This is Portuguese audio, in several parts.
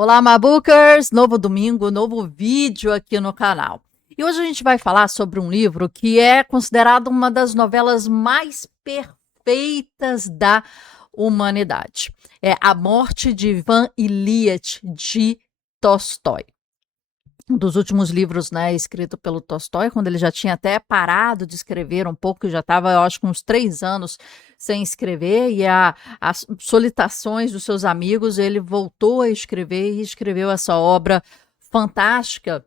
Olá, Mabookers! Novo domingo, novo vídeo aqui no canal. E hoje a gente vai falar sobre um livro que é considerado uma das novelas mais perfeitas da humanidade. É A Morte de Ivan Ilyich, de Tolstói. Um dos últimos livros, né, escrito pelo Tolstói, quando ele já tinha até parado de escrever um pouco, já estava, eu acho, com uns 3 anos sem escrever, e as solicitações dos seus amigos, ele voltou a escrever e escreveu essa obra fantástica,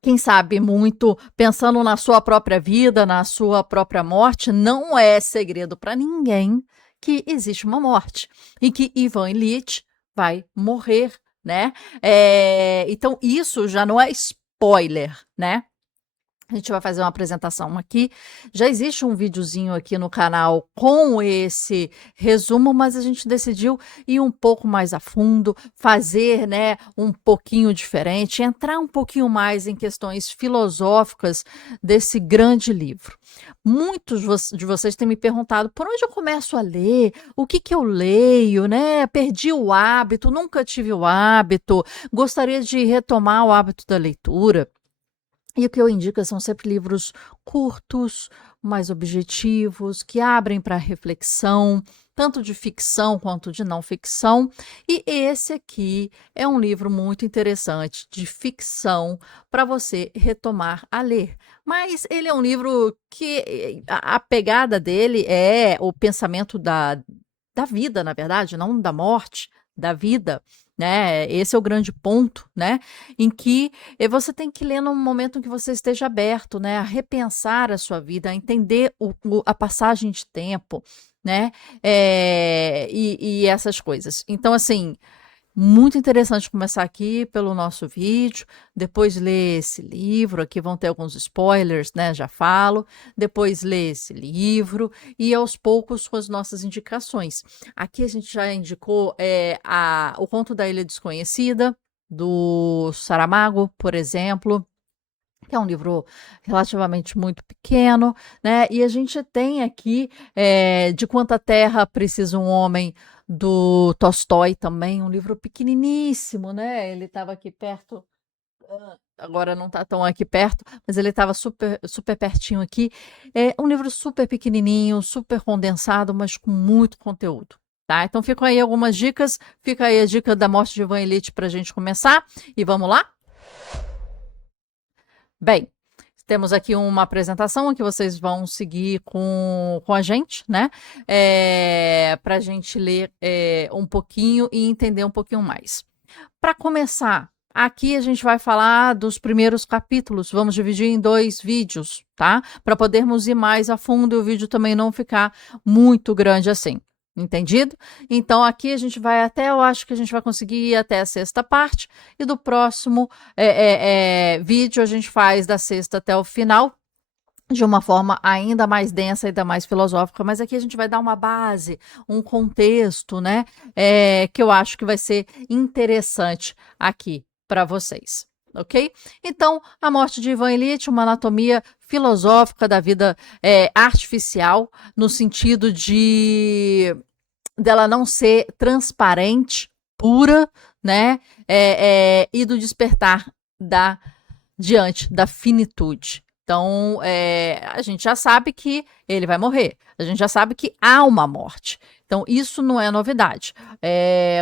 quem sabe muito pensando na sua própria vida, na sua própria morte. Não é segredo para ninguém que existe uma morte e que Ivan Ilyich vai morrer, né? Então isso já não é spoiler, né? A gente vai fazer uma apresentação aqui. Já existe um videozinho aqui no canal com esse resumo, mas a gente decidiu ir um pouco mais a fundo, fazer, né, um pouquinho diferente, entrar um pouquinho mais em questões filosóficas desse grande livro. Muitos de vocês têm me perguntado por onde eu começo a ler, o que que eu leio, né? Perdi o hábito, nunca tive o hábito, gostaria de retomar o hábito da leitura. E o que eu indico são sempre livros curtos, mais objetivos, que abrem para reflexão, tanto de ficção quanto de não ficção. E esse aqui é um livro muito interessante de ficção para você retomar a ler. Mas ele é um livro que a pegada dele é o pensamento da vida, na verdade, não da morte, da vida, né? Esse é o grande ponto, né? Em que você tem que ler num momento em que você esteja aberto, né, a repensar a sua vida, a entender a passagem de tempo, né, e essas coisas. Então, assim, muito interessante começar aqui pelo nosso vídeo, depois ler esse livro, aqui vão ter alguns spoilers, né, já falo, depois ler esse livro e aos poucos com as nossas indicações. Aqui a gente já indicou o Conto da Ilha Desconhecida, do Saramago, por exemplo, que é um livro relativamente muito pequeno, né? E a gente tem aqui De Quanta Terra Precisa um Homem, do Tolstói também, um livro pequeniníssimo, né? Ele estava aqui perto, agora não está tão aqui perto, mas ele estava super, super pertinho aqui. É um livro super pequenininho, super condensado, mas com muito conteúdo. Tá? Então ficam aí algumas dicas, fica aí a dica da Morte de Ivan Ilyich para a gente começar, e vamos lá? Bem, temos aqui uma apresentação que vocês vão seguir com a gente, né? Para a gente ler um pouquinho e entender um pouquinho mais. Para começar, aqui a gente vai falar dos primeiros capítulos. Vamos dividir em 2 vídeos, tá? Para podermos ir mais a fundo e o vídeo também não ficar muito grande assim. Entendido? Então aqui a gente vai até, eu acho que a gente vai conseguir ir até a 6ª parte, e do próximo vídeo a gente faz da 6ª até o final, de uma forma ainda mais densa, ainda mais filosófica, mas aqui a gente vai dar uma base, um contexto, né, que eu acho que vai ser interessante aqui para vocês. Ok? Então, A Morte de Ivan Ilyich, uma anatomia filosófica da vida artificial, no sentido dela não ser transparente, pura, né? E do despertar diante da finitude. Então, a gente já sabe que ele vai morrer, a gente já sabe que há uma morte. Então, isso não é novidade.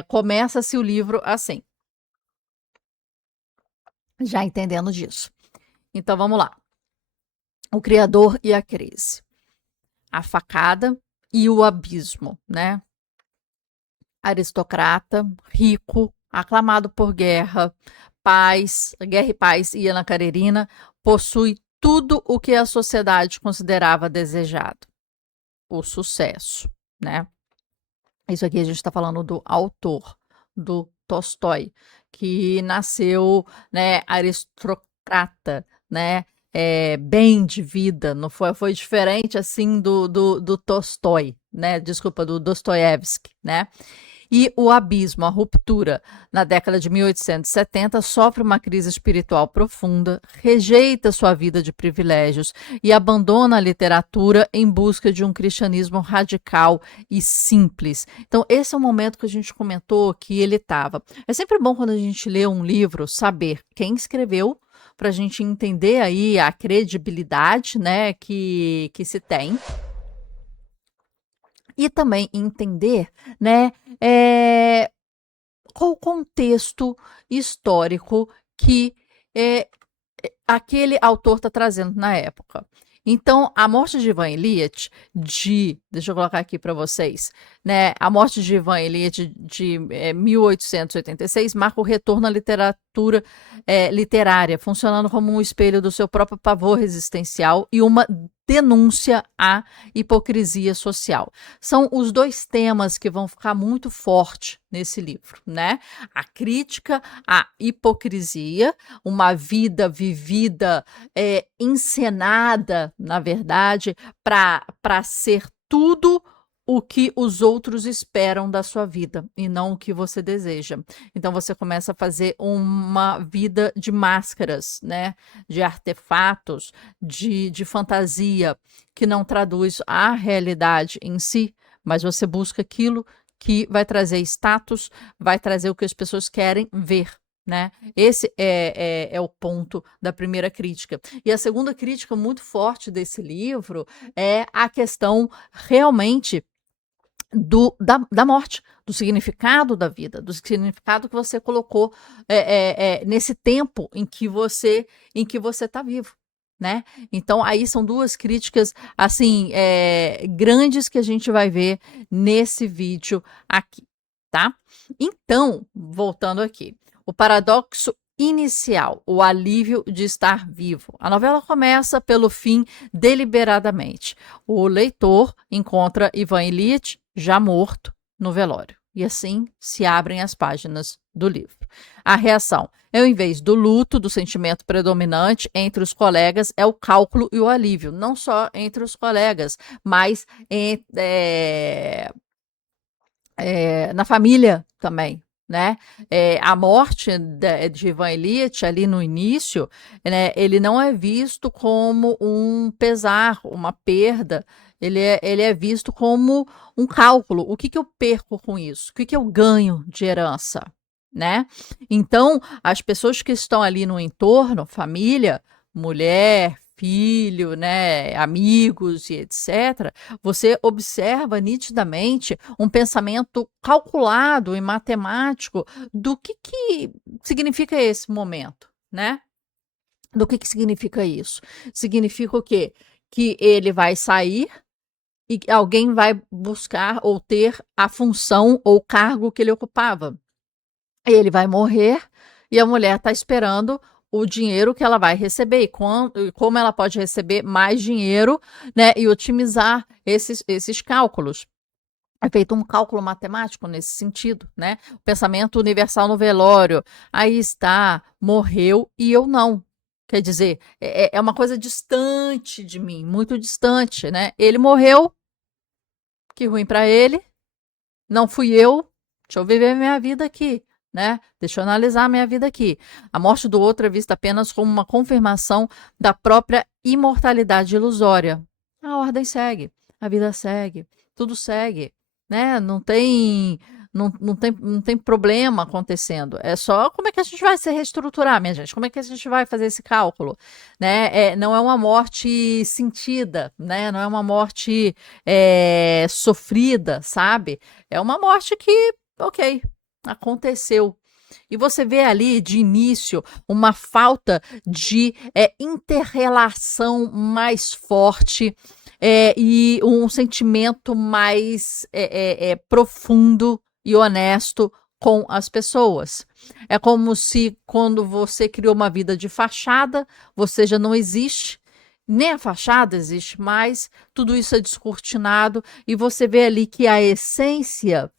Começa-se o livro assim, já entendendo disso. Então, vamos lá. O Criador e a Crise. A facada e o abismo, né? Aristocrata, rico, aclamado por guerra e paz e Ana Karenina, possui tudo o que a sociedade considerava desejado. O sucesso, né? Isso aqui a gente está falando do autor, do Tolstói, que nasceu, né, aristocrata, né? Bem de vida, não foi diferente assim do Tolstói, né? Desculpa, do Dostoiévski, né? E o abismo, a ruptura, na década de 1870, sofre uma crise espiritual profunda, rejeita sua vida de privilégios e abandona a literatura em busca de um cristianismo radical e simples. Então, esse é o momento que a gente comentou que ele estava. É sempre bom quando a gente lê um livro saber quem escreveu, para a gente entender aí a credibilidade, né, que se tem. E também entender, né, qual o contexto histórico que aquele autor está trazendo na época. Então, a morte de Ivan Ilitch, deixa eu colocar aqui para vocês, né? A morte de Ivan Ilitch de 1886 marca o retorno à literatura literária, funcionando como um espelho do seu próprio pavor existencial e uma denúncia à hipocrisia social. São os dois temas que vão ficar muito forte nesse livro, né? A crítica à hipocrisia, uma vida vivida, encenada, na verdade, para ser tudo o que os outros esperam da sua vida e não o que você deseja. Então você começa a fazer uma vida de máscaras, né? De artefatos, de fantasia que não traduz a realidade em si, mas você busca aquilo que vai trazer status, vai trazer o que as pessoas querem ver. Né? Esse é o ponto da primeira crítica. E a segunda crítica muito forte desse livro é a questão realmente da morte, do significado da vida, do significado que você colocou nesse tempo em que você está vivo. Né? Então, aí são duas críticas assim grandes que a gente vai ver nesse vídeo aqui, tá? Então, voltando aqui, o paradoxo inicial, o alívio de estar vivo. A novela começa pelo fim deliberadamente. O leitor encontra Ivan Ilitch já morto no velório. E assim se abrem as páginas do livro. A reação é, ao invés do luto, do sentimento predominante entre os colegas, é o cálculo e o alívio. Não só entre os colegas, mas na família também. Né? A morte de Ivan Ilitch ali no início, né, ele não é visto como um pesar, uma perda, ele é visto como um cálculo. O que eu perco com isso? O que eu ganho de herança? Né? Então, as pessoas que estão ali no entorno, família, mulher, filho, né, amigos e etc., você observa nitidamente um pensamento calculado e matemático do que significa esse momento, né? Do que significa isso? Significa o quê? Que ele vai sair e alguém vai buscar ou ter a função ou cargo que ele ocupava. Ele vai morrer e a mulher está esperando o dinheiro que ela vai receber e como ela pode receber mais dinheiro, né, e otimizar esses cálculos. É feito um cálculo matemático nesse sentido, né? O pensamento universal no velório. Aí está, morreu e eu não. Quer dizer, é uma coisa distante de mim, muito distante, né? Ele morreu, que ruim para ele, não fui eu, deixa eu viver minha vida aqui. Né? Deixa eu analisar a minha vida aqui. A morte do outro é vista apenas como uma confirmação da própria imortalidade ilusória. A ordem segue, a vida segue, tudo segue, né? Não tem problema acontecendo. É só como é que a gente vai se reestruturar, minha gente? Como é que a gente vai fazer esse cálculo? Né? Não é uma morte sentida, né? Não é uma morte sofrida, sabe? É uma morte que, ok, aconteceu. E você vê ali de início uma falta de inter-relação mais forte e um sentimento mais profundo e honesto com as pessoas. É como se quando você criou uma vida de fachada, você já não existe, nem a fachada existe mais, tudo isso é descortinado e você vê ali que a essência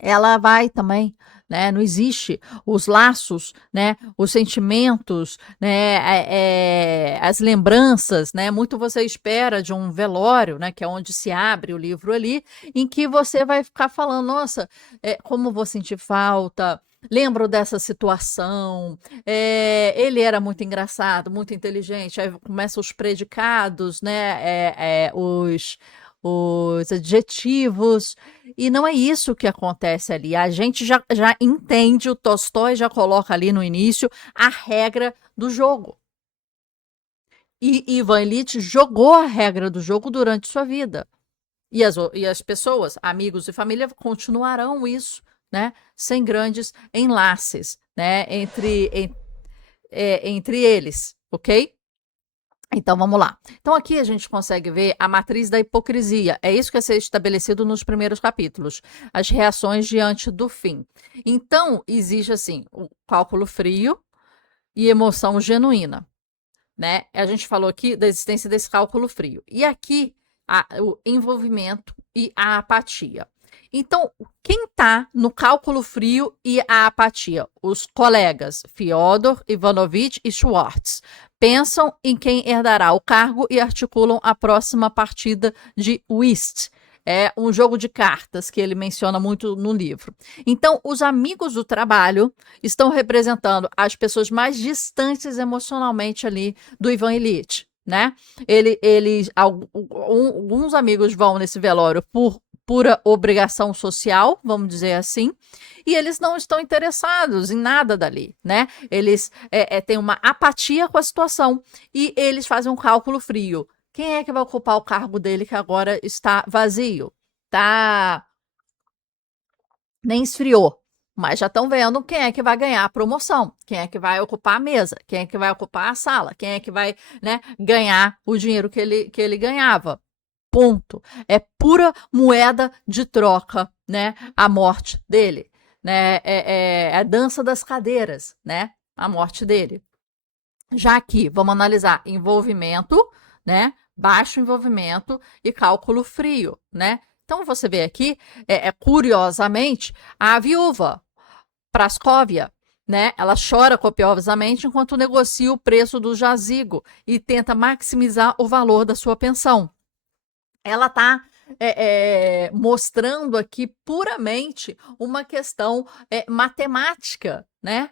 ela vai também, né? Não existe os laços, né? Os sentimentos, né? As lembranças, né? Muito você espera de um velório, né? Que é onde se abre o livro ali, em que você vai ficar falando, nossa, como vou sentir falta. Lembro dessa situação. Ele era muito engraçado, muito inteligente. Aí começam os predicados, né? Os adjetivos. E não é isso que acontece ali. A gente já entende, o Tolstói já coloca ali no início a regra do jogo. E Ivan Ilitch jogou a regra do jogo durante sua vida. E as pessoas, amigos e família, continuarão isso, né? Sem grandes enlaces, né? Entre eles, ok? Então vamos lá. Então aqui a gente consegue ver a matriz da hipocrisia. É isso que é ser estabelecido nos primeiros capítulos. As reações diante do fim. Então existe assim o cálculo frio e emoção genuína, né? A gente falou aqui da existência desse cálculo frio. E aqui o envolvimento e a apatia. Então, quem está no cálculo frio e a apatia? Os colegas Fyodor, Ivanovich e Schwartz. Pensam em quem herdará o cargo e articulam a próxima partida de whist. É um jogo de cartas que ele menciona muito no livro. Então, os amigos do trabalho estão representando as pessoas mais distantes emocionalmente ali do Ivan Ilitch, né? Alguns amigos vão nesse velório por pura obrigação social, vamos dizer assim, e eles não estão interessados em nada dali, né? Eles têm uma apatia com a situação e eles fazem um cálculo frio. Quem é que vai ocupar o cargo dele que agora está vazio? Tá, nem esfriou, mas já estão vendo quem é que vai ganhar a promoção, quem é que vai ocupar a mesa, quem é que vai ocupar a sala, quem é que vai, né, ganhar o dinheiro que ele ganhava. Ponto. É pura moeda de troca, né? A morte dele, né? É a dança das cadeiras, né? A morte dele. Já aqui, vamos analisar envolvimento, né? Baixo envolvimento e cálculo frio, né? Então você vê aqui, curiosamente, a viúva Praskovia, né? Ela chora copiosamente enquanto negocia o preço do jazigo e tenta maximizar o valor da sua pensão. Ela está mostrando aqui puramente uma questão matemática, né?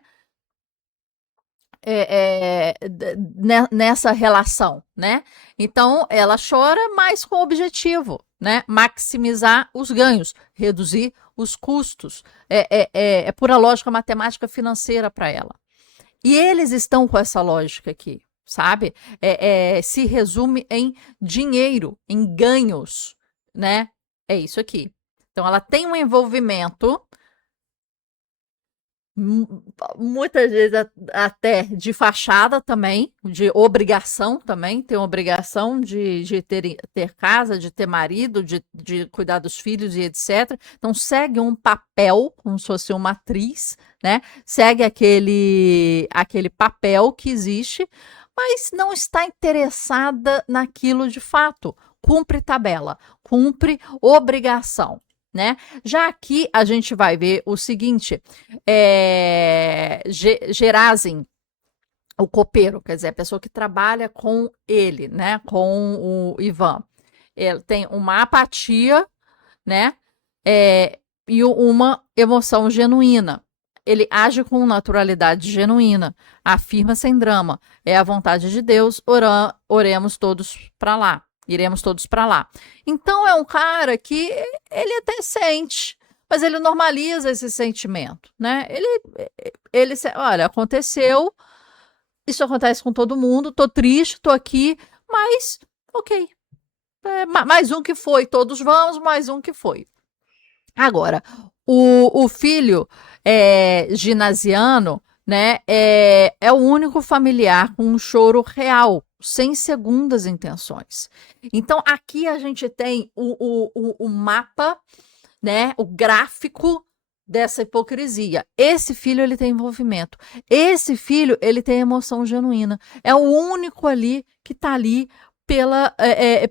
Nessa relação, né? Então ela chora, mas com o objetivo, né? Maximizar os ganhos, reduzir os custos. É pura lógica matemática financeira para ela. E eles estão com essa lógica aqui, sabe? Se resume em dinheiro, em ganhos, né? É isso aqui. Então ela tem um envolvimento muitas vezes até de fachada também, de obrigação também, tem obrigação de ter casa, de ter marido, de cuidar dos filhos e etc. Então segue um papel, como se fosse uma atriz, né? Segue aquele papel que existe, mas não está interessada naquilo de fato. Cumpre tabela, cumpre obrigação. Né? Já aqui a gente vai ver o seguinte: Gerazim, o copeiro, quer dizer, a pessoa que trabalha com ele, né? Com o Ivan, ele tem uma apatia, né? E uma emoção genuína. Ele age com naturalidade genuína, afirma sem drama. É a vontade de Deus, oremos todos para lá. Iremos todos para lá. Então é um cara que ele até sente, mas ele normaliza esse sentimento, né? Olha, aconteceu, isso acontece com todo mundo, tô triste, tô aqui, mas ok. Mais um que foi, todos vamos, mais um que foi. Agora, o filho ginasiano, né, é o único familiar com um choro real, sem segundas intenções. Então, aqui a gente tem o mapa, né, o gráfico dessa hipocrisia. Esse filho, ele tem envolvimento. Esse filho, ele tem emoção genuína. É o único ali que está ali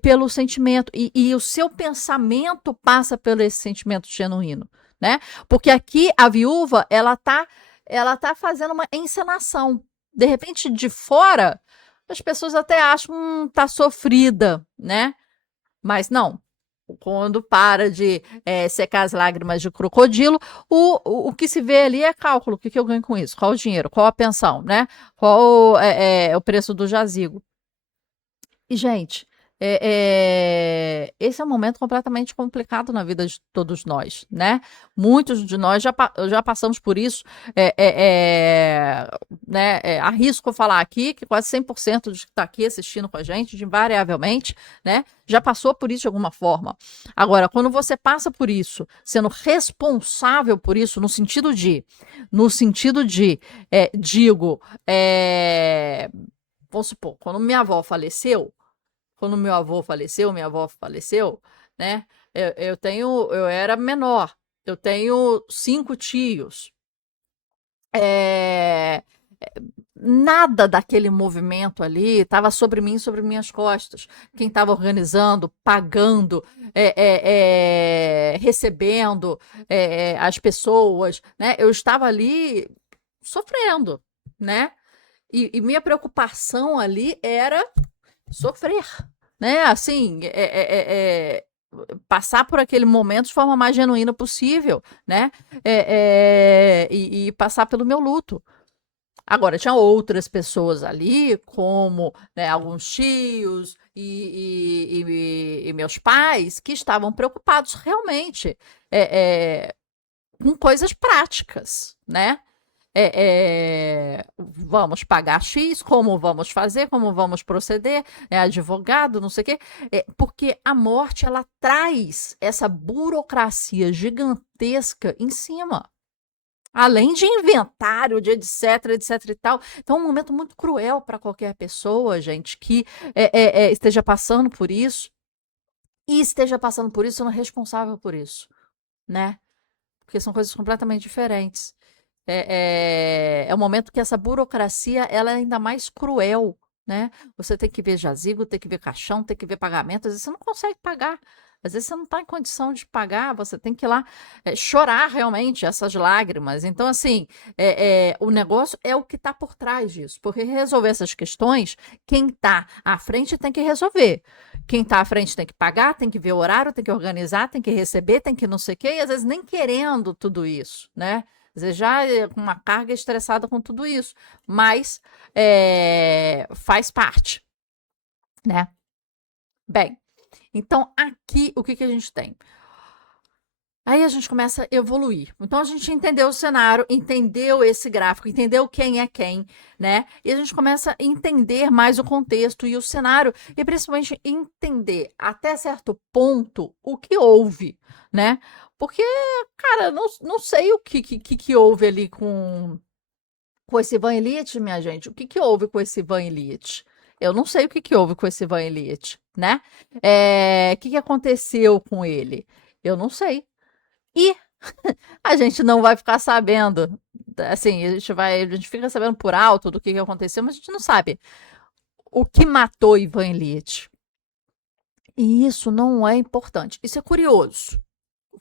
pelo sentimento. E o seu pensamento passa pelo esse sentimento genuíno. né? Porque aqui a viúva, ela tá fazendo uma encenação. De repente, de fora, as pessoas até acham, tá sofrida, né? Mas não. Quando para de secar as lágrimas de crocodilo, o que se vê ali é cálculo. O que, que eu ganho com isso? Qual o dinheiro? Qual a pensão, né? Qual é o preço do jazigo? E, gente, esse é um momento completamente complicado na vida de todos nós, né? Muitos de nós já passamos por isso. Né, arrisco falar aqui que quase 100% de que está aqui assistindo com a gente, invariavelmente, né, já passou por isso de alguma forma. Agora, quando você passa por isso, sendo responsável por isso, no sentido de, digo, vamos supor, quando meu avô faleceu, minha avó faleceu, né? Eu era menor, eu tenho 5 tios. É, nada daquele movimento ali estava sobre mim, sobre minhas costas. Quem estava organizando, pagando, recebendo as pessoas, né? Eu estava ali sofrendo, né? E minha preocupação ali era sofrer, né? Assim, passar por aquele momento de forma mais genuína possível, né? E passar pelo meu luto. Agora, tinha outras pessoas ali, como né, alguns tios e meus pais, que estavam preocupados realmente com coisas práticas, né? Vamos pagar X, como vamos fazer, como vamos proceder, advogado, não sei o quê, porque a morte ela traz essa burocracia gigantesca em cima. Além de inventário, de etc, etc e tal. Então, é um momento muito cruel para qualquer pessoa, gente, que esteja passando por isso e esteja passando por isso, sendo responsável por isso, né? Porque são coisas completamente diferentes. É um momento que essa burocracia ela é ainda mais cruel, né? Você tem que ver jazigo, tem que ver caixão, tem que ver pagamento, às vezes você não consegue pagar. Às vezes você não está em condição de pagar, você tem que ir lá chorar realmente essas lágrimas. Então, assim, o negócio é o que está por trás disso. Porque resolver essas questões, quem está à frente tem que resolver. Quem está à frente tem que pagar, tem que ver o horário, tem que organizar, tem que receber, tem que não sei o quê, e às vezes nem querendo tudo isso, né? Às vezes já com uma carga estressada com tudo isso, mas faz parte, né? Bem, então aqui o que, que a gente tem? Aí a gente começa a evoluir. Então a gente entendeu o cenário, entendeu esse gráfico, entendeu quem é quem, né? E a gente começa a entender mais o contexto e o cenário, e principalmente entender até certo ponto o que houve, né? Porque, cara, não sei o que houve ali com esse Ivan Ilitch, minha gente. O que houve com esse Ivan Ilitch? Eu não sei o que houve com esse Ivan Ilitch, né? O que aconteceu com ele? Eu não sei. E a gente não vai ficar sabendo, assim, a gente fica sabendo por alto do que aconteceu, mas a gente não sabe o que matou Ivan Ilitch. E isso não é importante. Isso é curioso.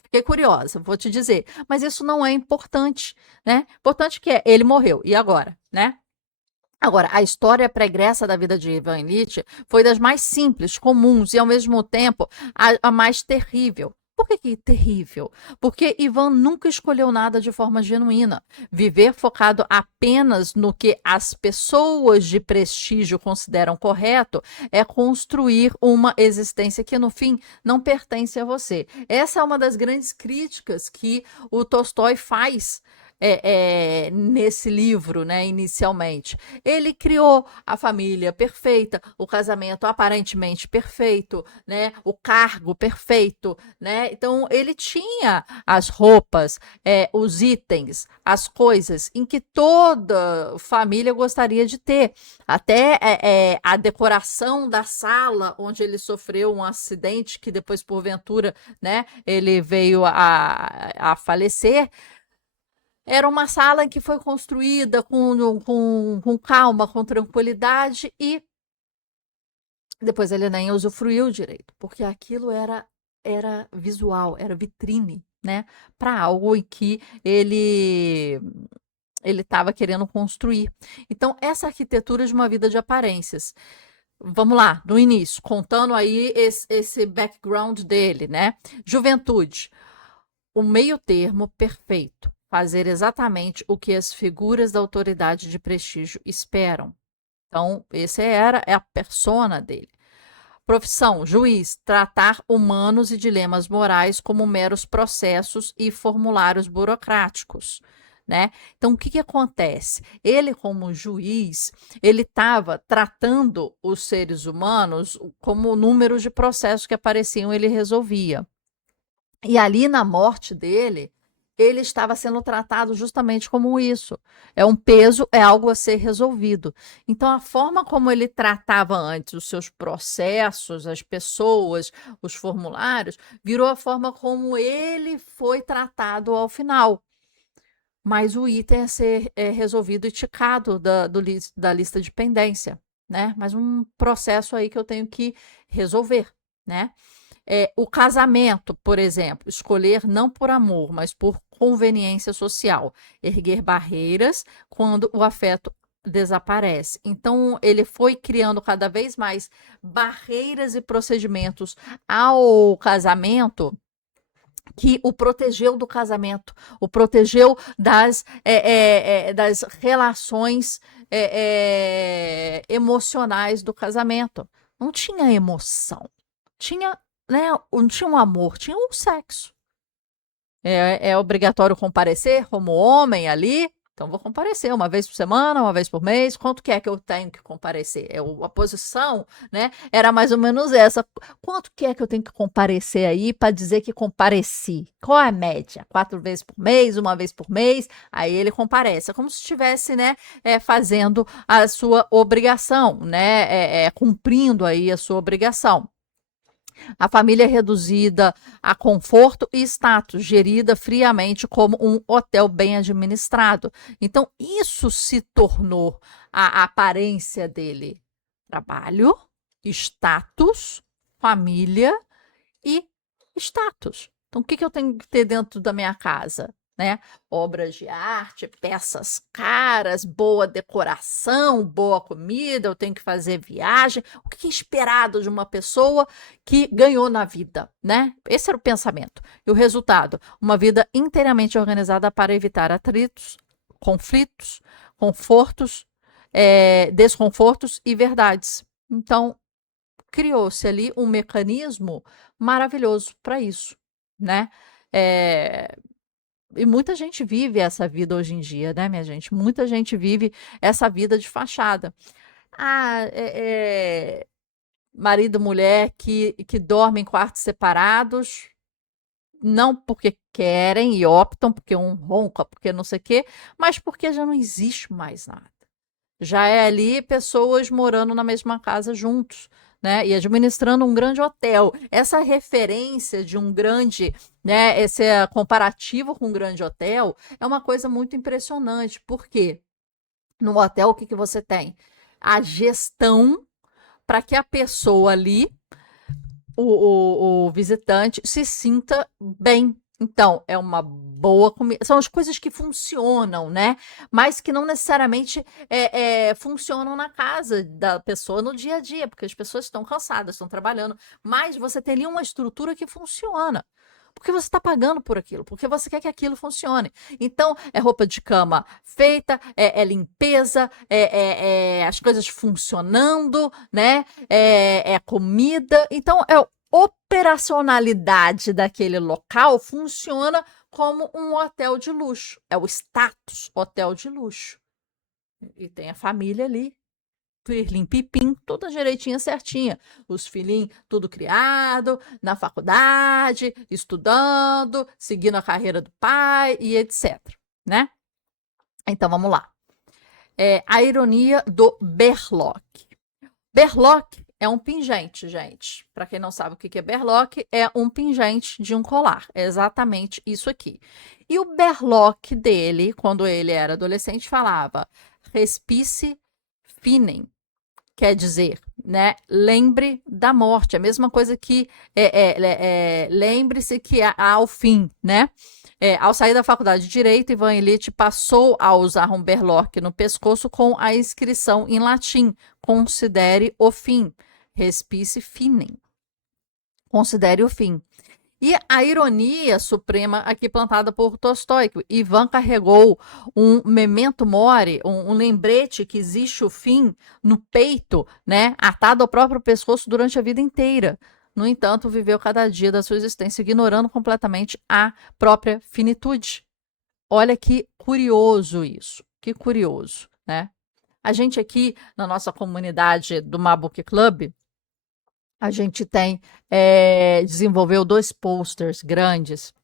Fiquei curiosa, vou te dizer. Mas isso não é importante, né? Importante que ele morreu. E agora, né? Agora, a história pregressa da vida de Ivan Ilitch foi das mais simples, comuns e, ao mesmo tempo, a mais terrível. Por que terrível? Porque Ivan nunca escolheu nada de forma genuína. Viver focado apenas no que as pessoas de prestígio consideram correto é construir uma existência que, no fim, não pertence a você. Essa é uma das grandes críticas que o Tolstói faz nesse livro, né, inicialmente. Ele criou a família perfeita, o casamento aparentemente perfeito, né, o cargo perfeito, né? Então ele tinha as roupas, os itens, as coisas em que toda família gostaria de ter. Até a decoração da sala onde ele sofreu um acidente que depois, porventura, né, ele veio a falecer. Era uma sala que foi construída com calma, com tranquilidade, e depois ele nem usufruiu direito, porque aquilo era visual, era vitrine, né, para algo em que ele estava querendo construir. Então, essa arquitetura de uma vida de aparências. Vamos lá, no início, contando aí esse background dele, né? Juventude, o meio termo perfeito, fazer exatamente o que as figuras da autoridade de prestígio esperam. Então, esse é a persona dele. Profissão, juiz, tratar humanos e dilemas morais como meros processos e formulários burocráticos, né? Então, o que que acontece? Ele, como juiz, ele estava tratando os seres humanos como números de processos que apareciam, ele resolvia. E ali na morte dele, ele estava sendo tratado justamente como isso. É um peso, é algo a ser resolvido. Então, a forma como ele tratava antes os seus processos, as pessoas, os formulários, virou a forma como ele foi tratado ao final. Mas o item a ser resolvido e ticado da lista de pendência, né? Mas um processo aí que eu tenho que resolver, né? O casamento, por exemplo, escolher não por amor, mas por conveniência social, erguer barreiras quando o afeto desaparece. Então, ele foi criando cada vez mais barreiras e procedimentos ao casamento que o protegeu do casamento, o protegeu das relações emocionais do casamento. Não tinha emoção, tinha, né, não tinha um amor, tinha um sexo. É obrigatório comparecer como homem ali? Então vou comparecer uma vez por semana, uma vez por mês. Quanto que é que eu tenho que comparecer? A posição, né, era mais ou menos essa. Quanto que é que eu tenho que comparecer aí para dizer que compareci? Qual é a média? 4 vezes por mês, uma vez por mês? Aí ele comparece. É como se estivesse, né, fazendo a sua obrigação, né, cumprindo aí a sua obrigação. A família é reduzida a conforto e status, gerida friamente como um hotel bem administrado. Então, isso se tornou a aparência dele: trabalho, status, família e status. Então, o que eu tenho que ter dentro da minha casa? Né? Obras de arte, peças caras, boa decoração, boa comida, eu tenho que fazer viagem. O que é esperado de uma pessoa que ganhou na vida, né? Esse era o pensamento. E o resultado, uma vida inteiramente organizada para evitar atritos, conflitos, confortos, desconfortos e verdades. Então, criou-se ali um mecanismo maravilhoso para isso, né? É, e muita gente vive essa vida hoje em dia, né, minha gente? Muita gente vive essa vida de fachada. Ah, marido e mulher que dormem em quartos separados, não porque querem e optam, porque um ronca, porque não sei o quê, mas porque já não existe mais nada. Já é ali pessoas morando na mesma casa juntos, né? E administrando um grande hotel. Essa referência de um grande, né? Esse comparativo com um grande hotel é uma coisa muito impressionante. Por quê? No hotel, o que que você tem? A gestão para que a pessoa ali, o visitante, se sinta bem. Então, é uma boa comida. São as coisas que funcionam, né? Mas que não necessariamente funcionam na casa da pessoa no dia a dia, porque as pessoas estão cansadas, estão trabalhando. Mas você tem ali uma estrutura que funciona. Porque você está pagando por aquilo, porque você quer que aquilo funcione. Então, é roupa de cama feita, é limpeza, as coisas funcionando, né? É comida. Então, operacionalidade daquele local funciona como um hotel de luxo. É o status hotel de luxo. E tem a família ali, pirlim pipim, toda direitinha, certinha. Os filhinhos tudo criado, na faculdade, estudando, seguindo a carreira do pai e etc, né? Então vamos lá. A ironia do berlock. Berlock é um pingente, gente. Para quem não sabe o que é berlock, é um pingente de um colar. É exatamente isso aqui. E o berlock dele, quando ele era adolescente, falava respice finem. Quer dizer, né? Lembre da morte. A mesma coisa que lembre-se que há o fim, né? Ao sair da faculdade de Direito, Ivan Illich passou a usar um berloque no pescoço com a inscrição em latim: considere o fim, respice finem. Considere o fim. E a ironia suprema aqui plantada por Tolstói, que Ivan carregou um memento mori, um lembrete que existe o fim no peito, né, atado ao próprio pescoço durante a vida inteira. No entanto, viveu cada dia da sua existência ignorando completamente a própria finitude. Olha que curioso isso, que curioso, né? A gente aqui na nossa comunidade do Mabook Club, a gente desenvolveu 2 posters grandes.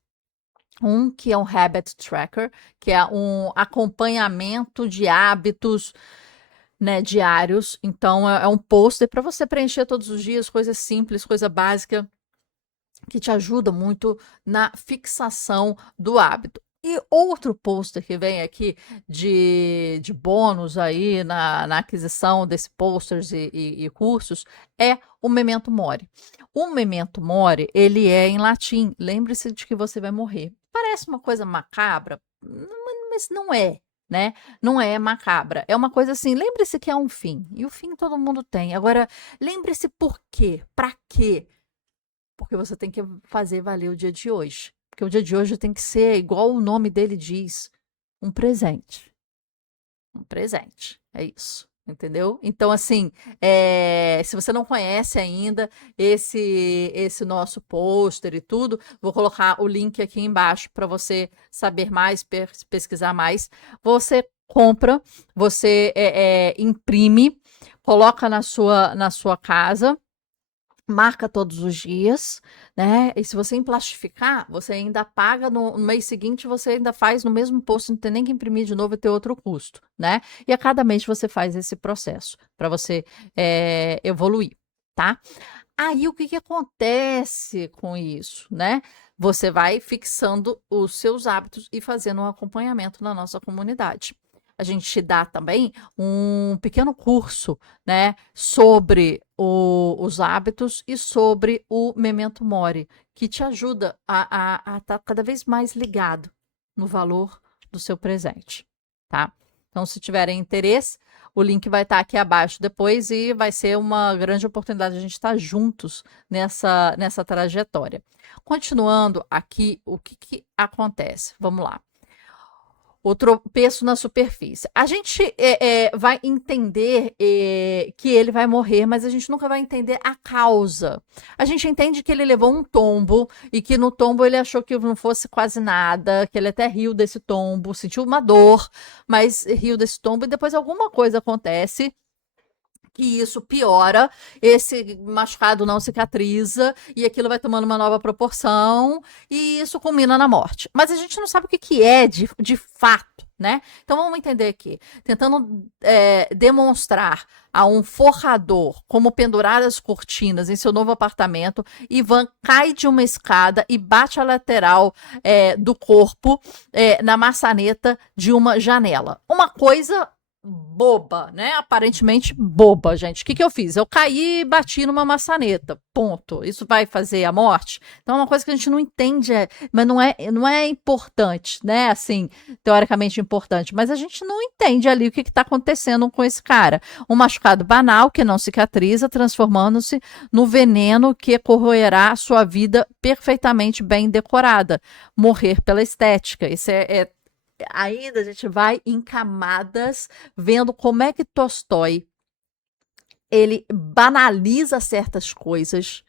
Um que é um habit tracker, que é um acompanhamento de hábitos, né, diários. Então, é um pôster para você preencher todos os dias, coisa simples, coisa básica, que te ajuda muito na fixação do hábito. E outro pôster que vem aqui de bônus aí na aquisição desse posters e cursos é o Memento Mori. O Memento Mori, ele é em latim. Lembre-se de que você vai morrer. Parece uma coisa macabra, mas não é, né? Não é macabra. É uma coisa assim, lembre-se que é um fim. E o fim todo mundo tem. Agora, lembre-se por quê? Para quê? Porque você tem que fazer valer o dia de hoje. Porque o dia de hoje tem que ser, igual o nome dele diz, um presente. Um presente. É isso. Entendeu? Então, assim, se você não conhece ainda esse nosso pôster e tudo, vou colocar o link aqui embaixo para você saber mais, pesquisar mais. Você compra, você imprime, coloca na sua casa, marca todos os dias, né? E se você emplastificar, você ainda paga no mês seguinte, você ainda faz no mesmo posto, não tem nem que imprimir de novo e ter outro custo, né? E a cada mês você faz esse processo para você evoluir, tá? Aí o que que acontece com isso, né? Você vai fixando os seus hábitos e fazendo um acompanhamento na nossa comunidade. A gente dá também um pequeno curso, né, sobre os hábitos e sobre o Memento Mori, que te ajuda a estar cada vez mais ligado no valor do seu presente, tá? Então, se tiverem interesse, o link vai estar aqui abaixo depois e vai ser uma grande oportunidade de a gente estar juntos nessa trajetória. Continuando aqui, o que que acontece? Vamos lá. O tropeço na superfície. A gente vai entender que ele vai morrer, mas a gente nunca vai entender a causa. A gente entende que ele levou um tombo e que no tombo ele achou que não fosse quase nada, que ele até riu desse tombo, sentiu uma dor, mas riu desse tombo e depois alguma coisa acontece que isso piora, esse machucado não cicatriza e aquilo vai tomando uma nova proporção e isso culmina na morte. Mas a gente não sabe o que, que é de fato, né? Então vamos entender aqui, tentando demonstrar a um forrador como pendurar as cortinas em seu novo apartamento, Ivan cai de uma escada e bate a lateral do corpo na maçaneta de uma janela. Uma coisa boba, né? Aparentemente boba, gente. O que que eu fiz? Eu caí e bati numa maçaneta. Ponto. Isso vai fazer a morte? Então é uma coisa que a gente não entende, mas não é importante, né? Assim, teoricamente importante, mas a gente não entende ali o que está acontecendo com esse cara. Um machucado banal que não cicatriza, transformando-se no veneno que corroerá a sua vida perfeitamente bem decorada. Morrer pela estética. Isso ainda a gente vai em camadas vendo como é que Tolstói ele banaliza certas coisas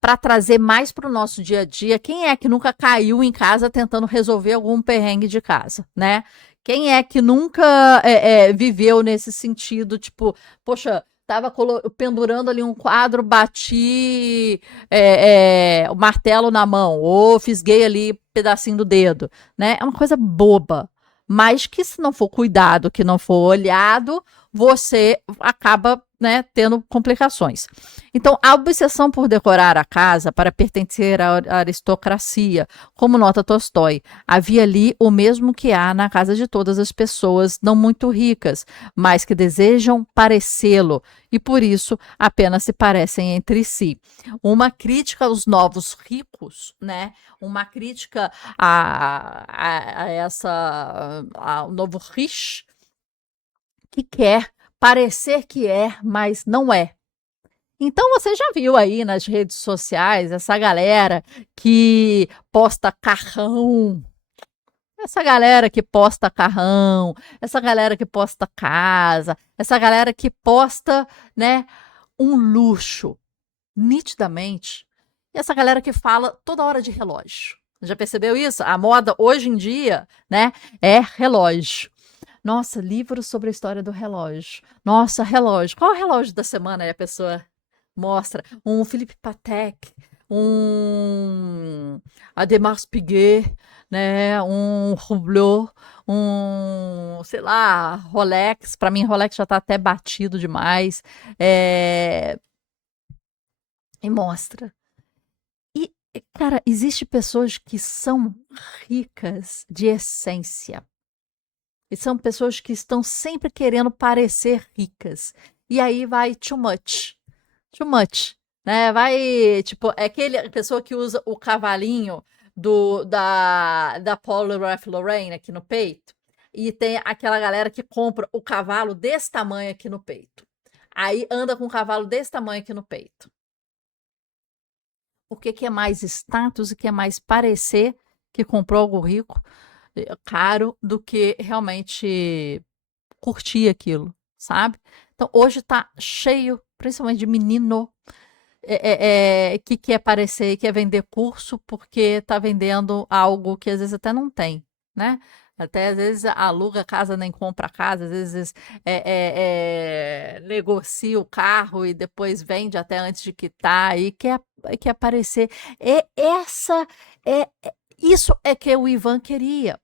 para trazer mais para o nosso dia a dia. Quem é que nunca caiu em casa tentando resolver algum perrengue de casa, né? Quem é que nunca viveu nesse sentido, tipo, poxa, tava pendurando ali um quadro, bati o martelo na mão, ou fisguei ali um pedacinho do dedo, né? É uma coisa boba, mas que se não for cuidado, que não for olhado, você acaba, né, tendo complicações. Então, a obsessão por decorar a casa para pertencer à aristocracia, como nota Tolstói, havia ali o mesmo que há na casa de todas as pessoas não muito ricas, mas que desejam parecê-lo e por isso apenas se parecem entre si. Uma crítica aos novos ricos, né? Uma crítica ao novo rich que quer parecer que é, mas não é. Então você já viu aí nas redes sociais essa galera que posta carrão, essa galera que posta carrão, essa galera que posta casa, essa galera que posta, né, um luxo, nitidamente. E essa galera que fala toda hora de relógio. Já percebeu isso? A moda hoje em dia, né, é relógio. Nossa, livro sobre a história do relógio. Nossa, relógio. Qual é o relógio da semana aí a pessoa mostra? Um Philippe Patek, um Audemars Piguet, né? Um Hublot, sei lá, Rolex. Para mim, Rolex já tá até batido demais. E mostra. E, cara, existe pessoas que são ricas de essência. E são pessoas que estão sempre querendo parecer ricas. E aí vai too much. Too much. Né? Vai, tipo, é aquele pessoa que usa o cavalinho da Paul Ralph Lauren aqui no peito. E tem aquela galera que compra o cavalo desse tamanho aqui no peito. Aí anda com o cavalo desse tamanho aqui no peito. Porque quer mais status e quer mais parecer que comprou algo rico, caro, do que realmente curtir aquilo, sabe? Então, hoje tá cheio, principalmente de menino, que quer aparecer e quer vender curso porque tá vendendo algo que às vezes até não tem, né? Até às vezes aluga casa, nem compra casa, às vezes negocia o carro e depois vende até antes de quitar e quer aparecer. Isso é que o Ivan queria.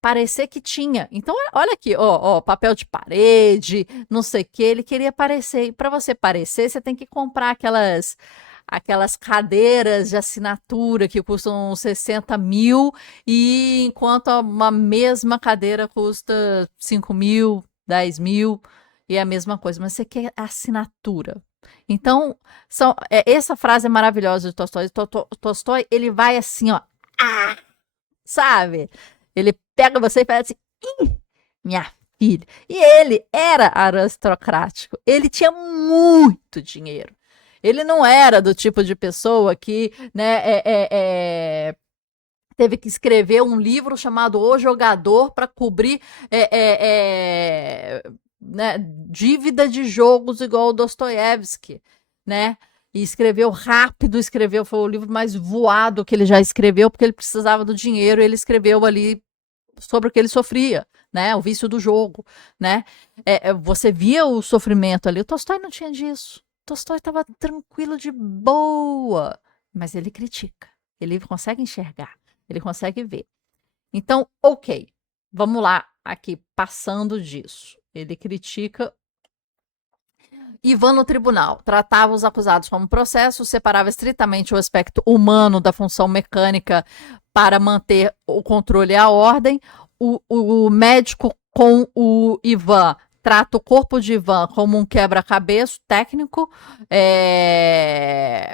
Parecer que tinha. Então, olha aqui, ó, papel de parede, não sei o que, ele queria parecer. E para você parecer, você tem que comprar aquelas cadeiras de assinatura que custam 60 mil, e enquanto uma mesma cadeira custa 5 mil, 10 mil, e é a mesma coisa, mas você quer assinatura. Então, essa frase é maravilhosa de Tolstói. Tolstói, ele vai assim, ó, sabe? Ele pega você e fala assim, minha filha. E ele era aristocrático. Ele tinha muito dinheiro. Ele não era do tipo de pessoa que, né, teve que escrever um livro chamado O Jogador para cobrir né, dívida de jogos igual o Dostoiévski, né? E escreveu rápido, foi o livro mais voado que ele já escreveu, porque ele precisava do dinheiro, e ele escreveu ali sobre o que ele sofria, né? O vício do jogo, né? Você via o sofrimento ali. O Tolstói não tinha disso. O Tolstói estava tranquilo, de boa, mas ele critica. Ele consegue enxergar, ele consegue ver. Então, ok, vamos lá aqui, passando disso. Ele critica. Ivan no tribunal tratava os acusados como processo, separava estritamente o aspecto humano da função mecânica para manter o controle e a ordem. O médico com o Ivan trata o corpo de Ivan como um quebra-cabeça técnico,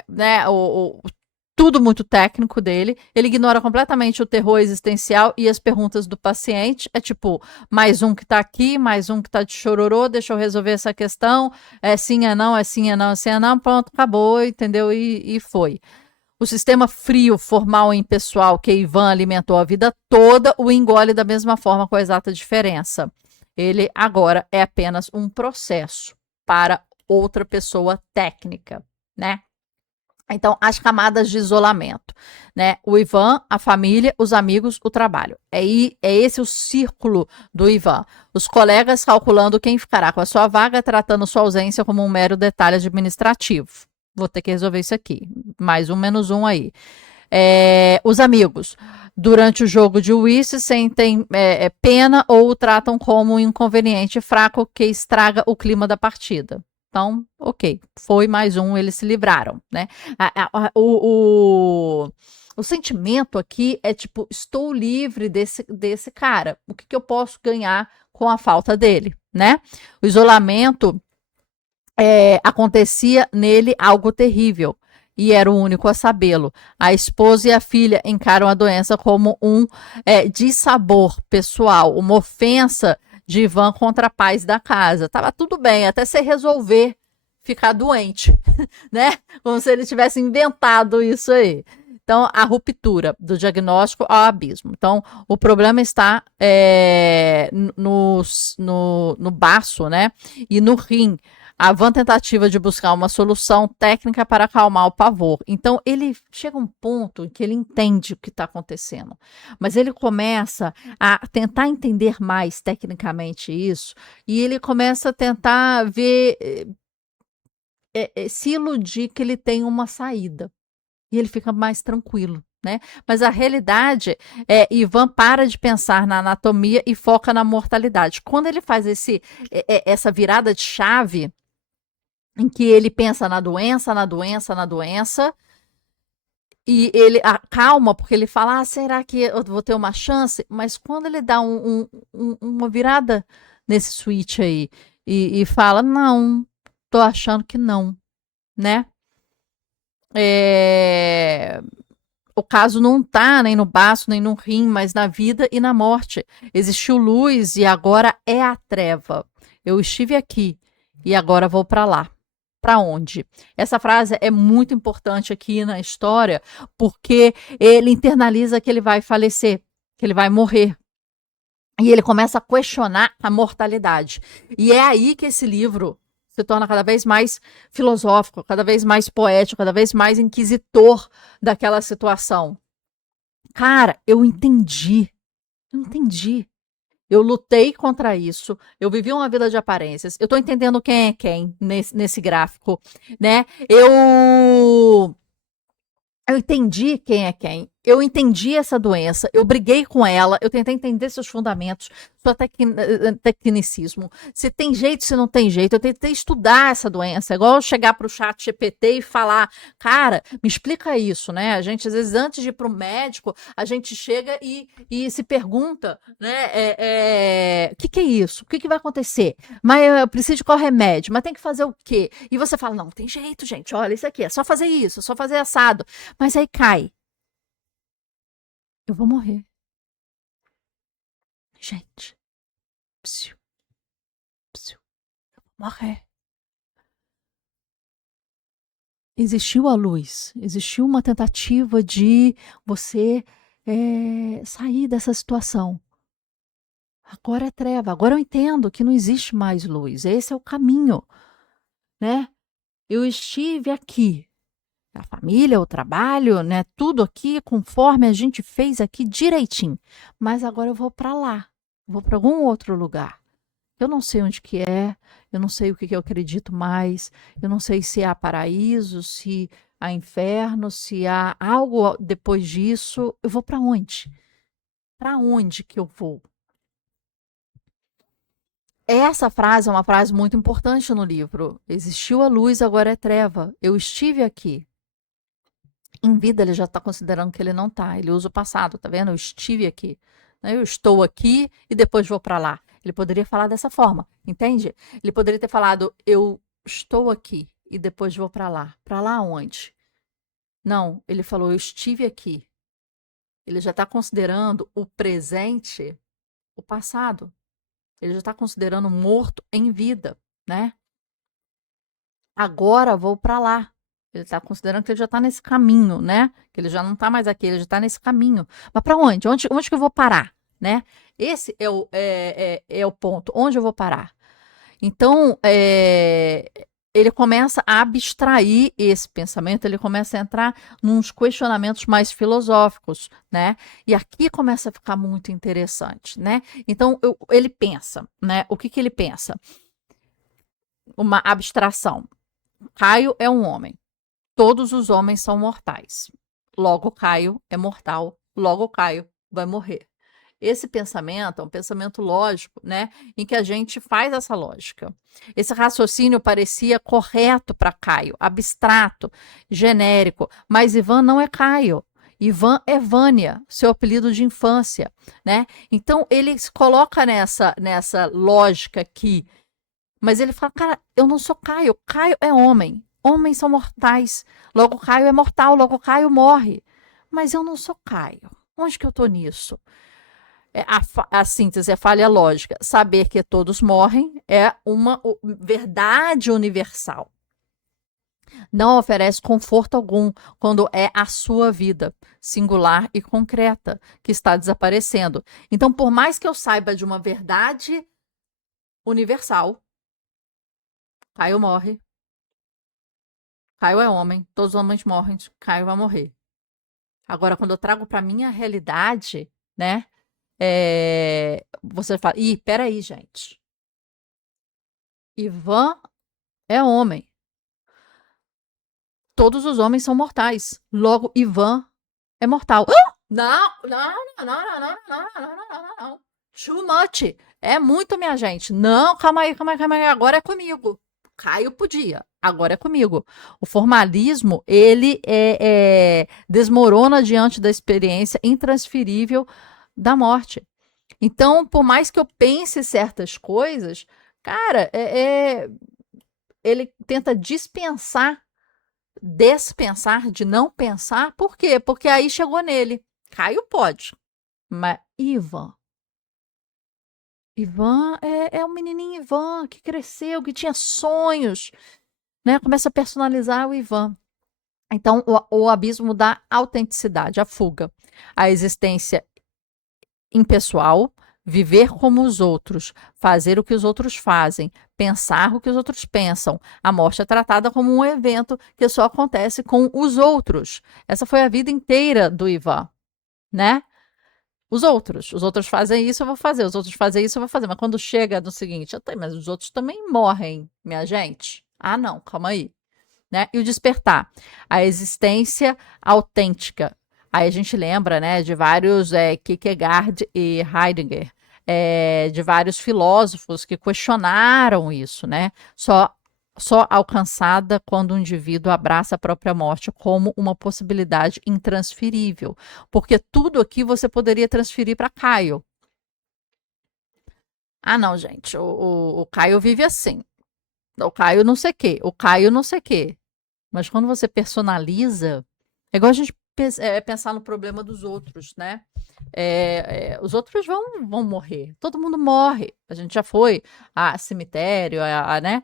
né, tudo muito técnico dele. Ele ignora completamente o terror existencial e as perguntas do paciente. É tipo, mais um que tá aqui, mais um que tá de chororô, deixa eu resolver essa questão. É sim, é não, é sim, é não, é sim, é não. Pronto, acabou, entendeu? E foi. O sistema frio, formal e impessoal que Ivan alimentou a vida toda o engole da mesma forma, com a exata diferença. Ele agora é apenas um processo para outra pessoa técnica, né? Então, as camadas de isolamento, né? O Ivan, a família, os amigos, o trabalho. É esse o círculo do Ivan. Os colegas calculando quem ficará com a sua vaga, tratando sua ausência como um mero detalhe administrativo. Vou ter que resolver isso aqui. Mais um, menos um aí. Os amigos, durante o jogo de uísque, sentem pena ou o tratam como um inconveniente fraco que estraga o clima da partida. Então, ok, foi mais um, eles se livraram, né? O sentimento aqui é tipo, estou livre desse cara. O que eu posso ganhar com a falta dele, né? O isolamento acontecia nele algo terrível e era o único a sabê-lo. A esposa e a filha encaram a doença como um dissabor pessoal, uma ofensa de Ivan contra a paz da casa. Tava tudo bem, até se resolver ficar doente, né? Como se ele tivesse inventado isso aí. Então, a ruptura do diagnóstico ao abismo. Então, o problema está no baço, né? E no rim. A vã tentativa de buscar uma solução técnica para acalmar o pavor. Então, ele chega a um ponto em que ele entende o que está acontecendo, mas ele começa a tentar entender mais tecnicamente isso, e ele começa a tentar ver, se iludir que ele tem uma saída, e ele fica mais tranquilo, né? Mas a realidade Ivan para de pensar na anatomia e foca na mortalidade. Quando ele faz essa virada de chave, em que ele pensa na doença, na doença, na doença, e ele acalma, porque ele fala, será que eu vou ter uma chance? Mas quando ele dá uma virada nesse switch aí, e fala, não, tô achando que não, né? O caso não tá nem no baço, nem no rim, mas na vida e na morte. Existiu luz e agora é a treva. Eu estive aqui e agora vou para lá. Para onde? Essa frase é muito importante aqui na história, porque ele internaliza que ele vai falecer, que ele vai morrer. E ele começa a questionar a mortalidade. E é aí que esse livro se torna cada vez mais filosófico, cada vez mais poético, cada vez mais inquisitor daquela situação. Cara, eu entendi. Eu entendi. Eu lutei contra isso. Eu vivi uma vida de aparências. Eu tô entendendo quem é quem nesse gráfico, né? Eu entendi quem é quem. Eu entendi essa doença, eu briguei com ela, eu tentei entender seus fundamentos, seu tecnicismo. Se tem jeito, se não tem jeito. Eu tentei estudar essa doença. É igual eu chegar para o chat GPT e falar, cara, me explica isso, né? A gente, às vezes, antes de ir para o médico, a gente chega e se pergunta, né? O que é isso? O que vai acontecer? Mas eu preciso de qual remédio? Mas tem que fazer o quê? E você fala, não, tem jeito, gente. Olha, isso aqui, é só fazer isso, é só fazer assado. Mas aí cai. Eu vou morrer. Gente. Psiu, psiu, eu vou morrer. Existiu a luz. Existiu uma tentativa de você sair dessa situação. Agora é treva. Agora eu entendo que não existe mais luz. Esse é o caminho, né? Eu estive aqui. A família, o trabalho, né? Tudo aqui conforme a gente fez aqui direitinho. Mas agora eu vou para lá. Vou para algum outro lugar. Eu não sei onde que é, eu não sei o que eu acredito mais, eu não sei se há paraíso, se há inferno, se há algo depois disso. Eu vou para onde? Para onde que eu vou? Essa frase é uma frase muito importante no livro. Existiu a luz, agora é treva. Eu estive aqui. Em vida, ele já está considerando que ele não está. Ele usa o passado, tá vendo? Eu estive aqui. Né? Eu estou aqui e depois vou para lá. Ele poderia falar dessa forma, entende? Ele poderia ter falado, eu estou aqui e depois vou para lá. Para lá onde? Não, ele falou, eu estive aqui. Ele já está considerando o presente o passado. Ele já está considerando morto em vida, né? Agora vou para lá. Ele está considerando que ele já está nesse caminho, né? Que ele já não está mais aqui, ele já está nesse caminho. Mas para onde? Onde que eu vou parar, né? Esse é o ponto. Onde eu vou parar? Então, ele começa a abstrair esse pensamento, ele começa a entrar nos questionamentos mais filosóficos, né? E aqui começa a ficar muito interessante, né? Então, ele pensa, né? O que ele pensa? Uma abstração. Caio é um homem. Todos os homens são mortais. Logo, Caio é mortal. Logo, Caio vai morrer. Esse pensamento é um pensamento lógico, né? Em que a gente faz essa lógica. Esse raciocínio parecia correto para Caio, abstrato, genérico, mas Ivan não é Caio. Ivan é Vânia, seu apelido de infância, né? Então ele se coloca nessa lógica aqui, mas ele fala, cara, eu não sou Caio, Caio é homem, homens são mortais, logo Caio é mortal, logo Caio morre, mas eu não sou Caio. Onde que eu tô nisso? A síntese, a falha lógica. Saber que todos morrem é uma verdade universal. Não oferece conforto algum quando é a sua vida, singular e concreta, que está desaparecendo. Então, por mais que eu saiba de uma verdade universal, Caio morre, Caio é homem, todos os homens morrem, Caio vai morrer. Agora, quando eu trago para minha realidade, né? Você fala, ih, peraí, gente. Ivan é homem. Todos os homens são mortais. Logo, Ivan é mortal. Ah! Não, não, não, não, não, não, não, não, não, não. Too much. É muito, minha gente. Não, calma aí, calma aí, calma aí. Agora é comigo. Caio podia. Agora é comigo. O formalismo, ele desmorona diante da experiência intransferível da morte. Então, por mais que eu pense certas coisas, cara, ele tenta dispensar, de não pensar. Por quê? Porque aí chegou nele. Caio pode, mas Ivan é o menininho Ivan que cresceu, que tinha sonhos, né? Começa a personalizar o Ivan. Então, o abismo da autenticidade, a fuga, a existência impessoal, viver como os outros, fazer o que os outros fazem, pensar o que os outros pensam. A morte é tratada como um evento que só acontece com os outros. Essa foi a vida inteira do Ivan, né? Os outros fazem isso, eu vou fazer. Os outros fazem isso, eu vou fazer. Mas quando chega no seguinte, mas os outros também morrem, minha gente. Ah, não, calma aí. Né? E o despertar, a existência autêntica. Aí a gente lembra, né, de vários Kierkegaard e Heidegger, de vários filósofos que questionaram isso, né? Só alcançada quando o indivíduo abraça a própria morte como uma possibilidade intransferível, porque tudo aqui você poderia transferir para Caio. Ah, não, gente, o Caio vive assim. O Caio não sei o quê, o Caio não sei o quê. Mas quando você personaliza, é igual a gente pensar no problema dos outros, né? Os outros vão morrer. Todo mundo morre. A gente já foi a cemitério, né?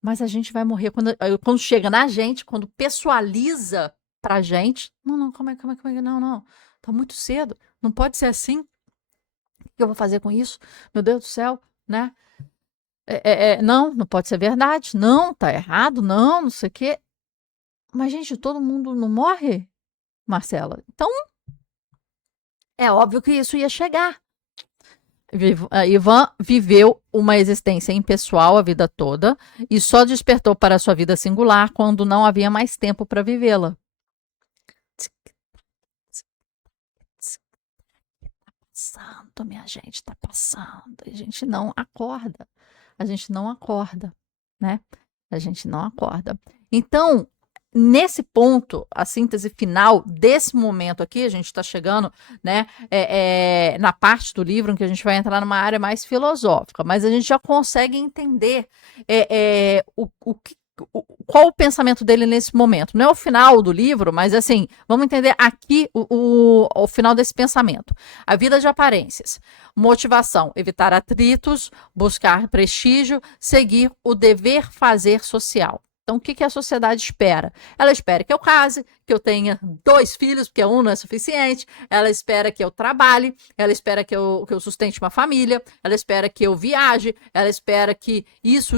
Mas a gente vai morrer quando chega na gente, quando pessoaliza pra gente. Não, não, calma aí, calma aí, calma aí. Não, não. Tá muito cedo. Não pode ser assim. O que eu vou fazer com isso? Meu Deus do céu, né? Não, não pode ser verdade. Não, tá errado. Não, não sei o quê. Mas, gente, todo mundo não morre, Marcela? Então, é óbvio que isso ia chegar. Ivan viveu uma existência impessoal a vida toda e só despertou para a sua vida singular quando não havia mais tempo para vivê-la. Passando, minha gente, tá passando. A gente não acorda. A gente não acorda, né? A gente não acorda. Então, nesse ponto, a síntese final desse momento aqui, a gente está chegando, né, na parte do livro em que a gente vai entrar numa área mais filosófica, mas a gente já consegue entender qual o pensamento dele nesse momento. Não é o final do livro, mas assim, vamos entender aqui o final desse pensamento. A vida de aparências. Motivação, evitar atritos, buscar prestígio, seguir o dever fazer social. Então, o que a sociedade espera? Ela espera que eu case, que eu tenha 2 filhos, porque 1 não é suficiente. Ela espera que eu trabalhe, ela espera que eu sustente uma família, ela espera que eu viaje, ela espera que isso,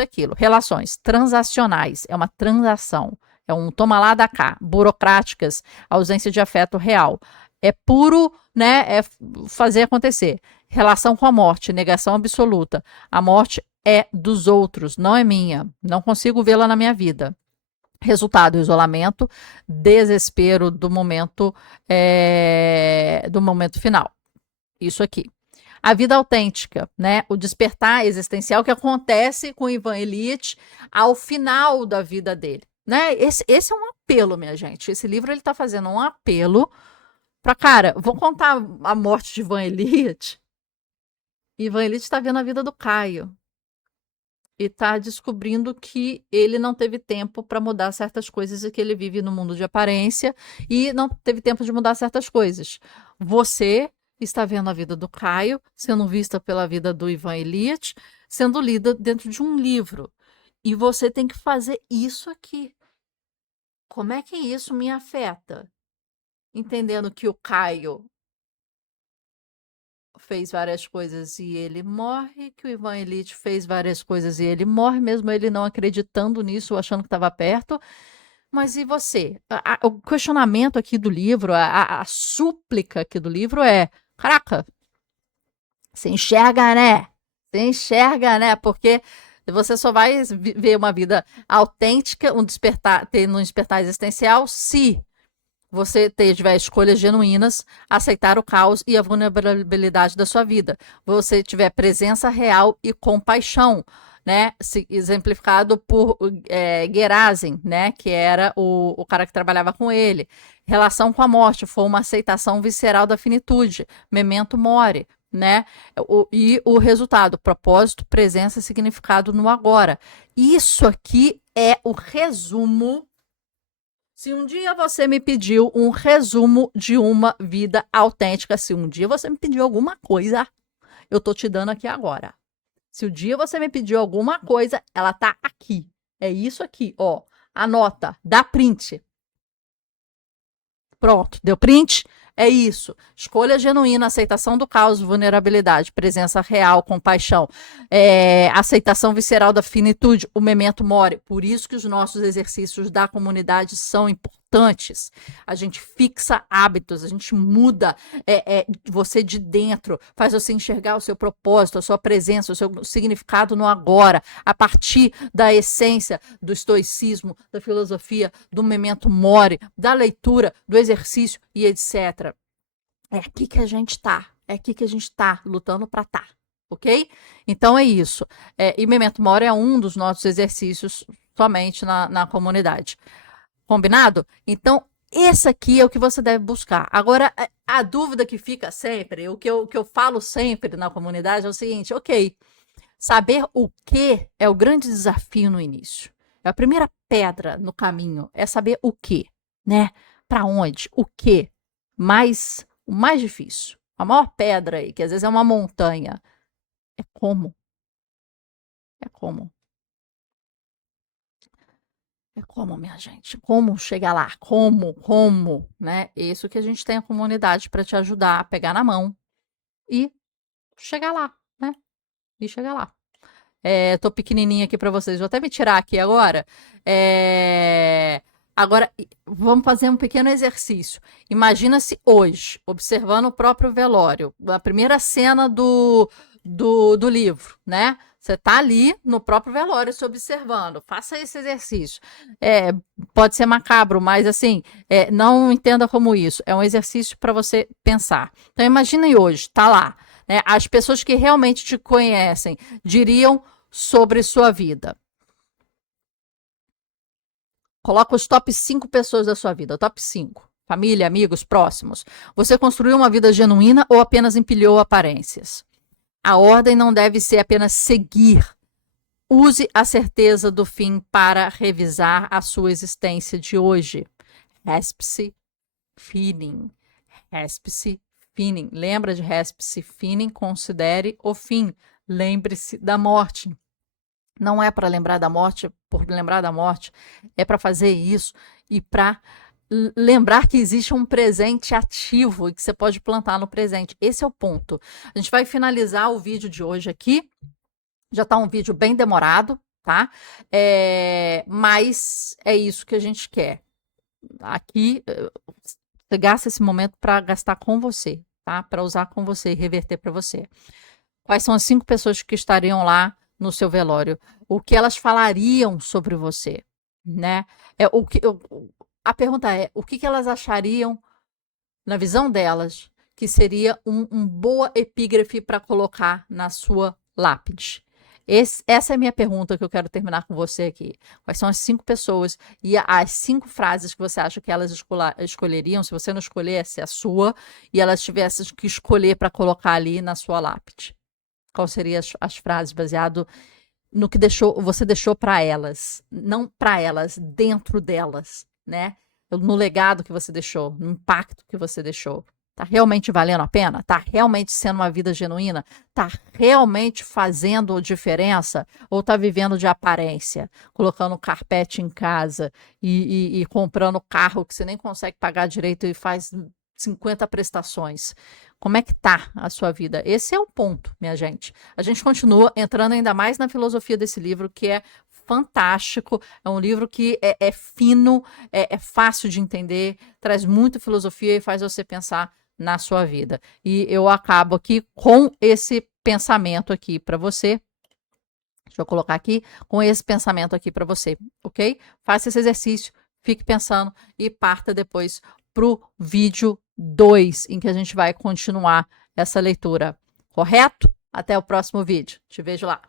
aquilo. Relações transacionais, é uma transação, é um toma lá, dá cá. Burocráticas, ausência de afeto real. É puro, né? É fazer acontecer. Relação com a morte, negação absoluta. A morte é dos outros, não é minha. Não consigo vê-la na minha vida. Resultado: isolamento, desespero do momento final. Isso aqui. A vida autêntica, né? O despertar existencial que acontece com o Ivan Illich ao final da vida dele, né? Esse é um apelo, minha gente. Esse livro ele tá fazendo um apelo para, cara, vou contar a morte de Ivan Illich. Ivan Illich está vendo a vida do Caio e está descobrindo que ele não teve tempo para mudar certas coisas e que ele vive no mundo de aparência e não teve tempo de mudar certas coisas. Você está vendo a vida do Caio sendo vista pela vida do Ivan Illich, sendo lida dentro de um livro. E você tem que fazer isso aqui. Como é que isso me afeta? Entendendo que o Caio fez várias coisas e ele morre, que o Ivan Illich fez várias coisas e ele morre, mesmo ele não acreditando nisso, ou achando que estava perto. Mas e você? O questionamento aqui do livro, a súplica aqui do livro é: caraca, você enxerga, né? Você enxerga, né? Porque você só vai ver uma vida autêntica, tendo um despertar existencial, se você tiver escolhas genuínas, aceitar o caos e a vulnerabilidade da sua vida. Você tiver presença real e compaixão, né? Exemplificado por Gerazim, né? Que era o cara que trabalhava com ele. Relação com a morte foi uma aceitação visceral da finitude. Memento mori. Né? E o resultado, propósito, presença, significado no agora. Isso aqui é o resumo. Se um dia você me pediu um resumo de uma vida autêntica, se um dia você me pediu alguma coisa, eu tô te dando aqui agora. Se um dia você me pediu alguma coisa, ela tá aqui. É isso aqui, ó. Anota, dá print. Pronto, deu print? É isso. Escolha genuína, aceitação do caos, vulnerabilidade, presença real, compaixão, aceitação visceral da finitude, o memento mori. Por isso que os nossos exercícios da comunidade são importantes. A gente fixa hábitos, a gente muda você de dentro, faz você enxergar o seu propósito, a sua presença, o seu significado no agora, a partir da essência do estoicismo, da filosofia, do memento mori, da leitura, do exercício e etc. É aqui que a gente tá. É aqui que a gente tá lutando para tá. Ok? Então é isso. E Memento Mori é um dos nossos exercícios somente na comunidade. Combinado? Então, esse aqui é o que você deve buscar. Agora, a dúvida que fica sempre, o que eu falo sempre na comunidade é o seguinte: ok, saber o que é o grande desafio no início. É a primeira pedra no caminho, é saber o que, né? Para onde, o que. Mas o mais difícil, a maior pedra aí, que às vezes é uma montanha, é como. É como. É como, minha gente? Como chegar lá? Como, né? Isso que a gente tem a comunidade para te ajudar a pegar na mão e chegar lá, né? E chegar lá. Tô pequenininha aqui para vocês. Vou até me tirar aqui agora. Agora, vamos fazer um pequeno exercício. Imagina se hoje, observando o próprio velório, a primeira cena do livro, né? Você tá ali no próprio velório se observando. Faça esse exercício. Pode ser macabro, mas assim, não entenda como isso. É um exercício para você pensar. Então, imagine hoje, tá lá. Né? As pessoas que realmente te conhecem diriam sobre sua vida. Coloca os top 5 pessoas da sua vida, top 5. Família, amigos, próximos. Você construiu uma vida genuína ou apenas empilhou aparências? A ordem não deve ser apenas seguir. Use a certeza do fim para revisar a sua existência de hoje. Respe-se, feeling. Respe-se, feeling. Lembra de respe-se, feeling? Considere o fim. Lembre-se da morte. Não é para lembrar da morte por lembrar da morte, é para fazer isso e para lembrar que existe um presente ativo e que você pode plantar no presente. Esse é o ponto. A gente vai finalizar o vídeo de hoje aqui. Já está um vídeo bem demorado, tá? Mas é isso que a gente quer. Aqui, você gasta esse momento para gastar com você, tá? Para usar com você e reverter para você. Quais são as 5 pessoas que estariam lá no seu velório? O que elas falariam sobre você, né? A pergunta é, o que elas achariam, na visão delas, que seria um boa epígrafe para colocar na sua lápide? Essa é a minha pergunta que eu quero terminar com você aqui. Quais são as 5 pessoas e as 5 frases que você acha que elas escolheriam, se você não escolhesse a sua, e elas tivessem que escolher para colocar ali na sua lápide? Quais seriam as frases baseado no que você deixou para elas? Não para elas, dentro delas, né? No legado que você deixou, no impacto que você deixou. Tá realmente valendo a pena? Tá realmente sendo uma vida genuína? Tá realmente fazendo diferença? Ou tá vivendo de aparência? Colocando carpete em casa e comprando carro que você nem consegue pagar direito e faz 50 prestações. Como é que tá a sua vida? Esse é o ponto, minha gente. A gente continua entrando ainda mais na filosofia desse livro, que é fantástico. É um livro que é fino, é fácil de entender, traz muita filosofia e faz você pensar na sua vida. E eu acabo aqui com esse pensamento aqui para você. Deixa eu colocar aqui com esse pensamento aqui para você, ok? Faça esse exercício, fique pensando e parta depois para o vídeo 2, em que a gente vai continuar essa leitura, correto? Até o próximo vídeo. Te vejo lá.